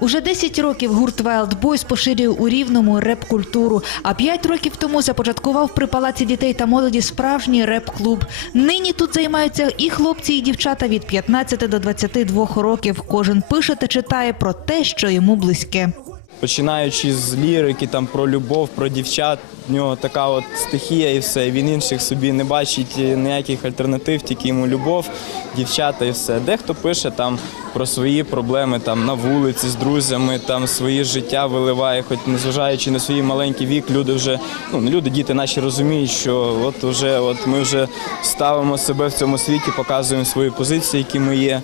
Уже 10 років гурт Wild Boys поширює у рівному реп-культуру. А 5 років тому започаткував при палаці дітей та молоді справжній реп-клуб. Нині тут займаються і хлопці, і дівчата від 15 до 22 років. Кожен пише та читає про те, що йому близьке. Починаючи з лірики, там про любов, про дівчат, в нього така от стихія і все. Він інших собі не бачить ніяких альтернатив, тільки йому любов, дівчата і все. Дехто пише там про свої проблеми там на вулиці з друзями, там своє життя виливає, хоч незважаючи на свій маленький вік, люди вже ну люди, діти наші розуміють, що от вже от ми вже ставимо себе в цьому світі, показуємо свої позиції, які ми є.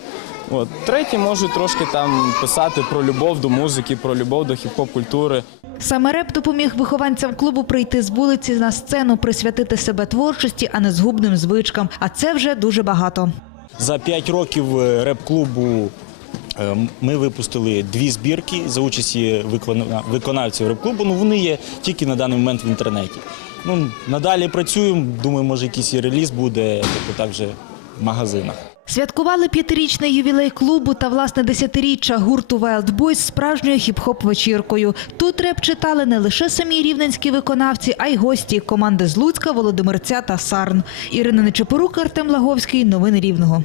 От треті можуть трошки там писати про любов до музики, про любов до хіп-хоп культури. Саме реп допоміг вихованцям клубу прийти з вулиці на сцену, присвятити себе творчості, а не згубним звичкам. А це вже дуже багато. За 5 років е, реп-клубу е, ми випустили дві збірки за участі викона- виконавців реп-клубу. Ну вони є тільки на даний момент в інтернеті. Ну надалі працюємо. Думаю, може якийсь і реліз буде, тобто так вже магазинах. Святкували п'ятирічний ювілей клубу та власне десятиріччя гурту Wild Boys справжньою хіп-хоп вечіркою. Тут реп читали не лише самі рівненські виконавці, а й гості команди з Луцька, Володимирця та Сарн. Ірина Нечепорук, Артем Лаговський. Новини Рівного.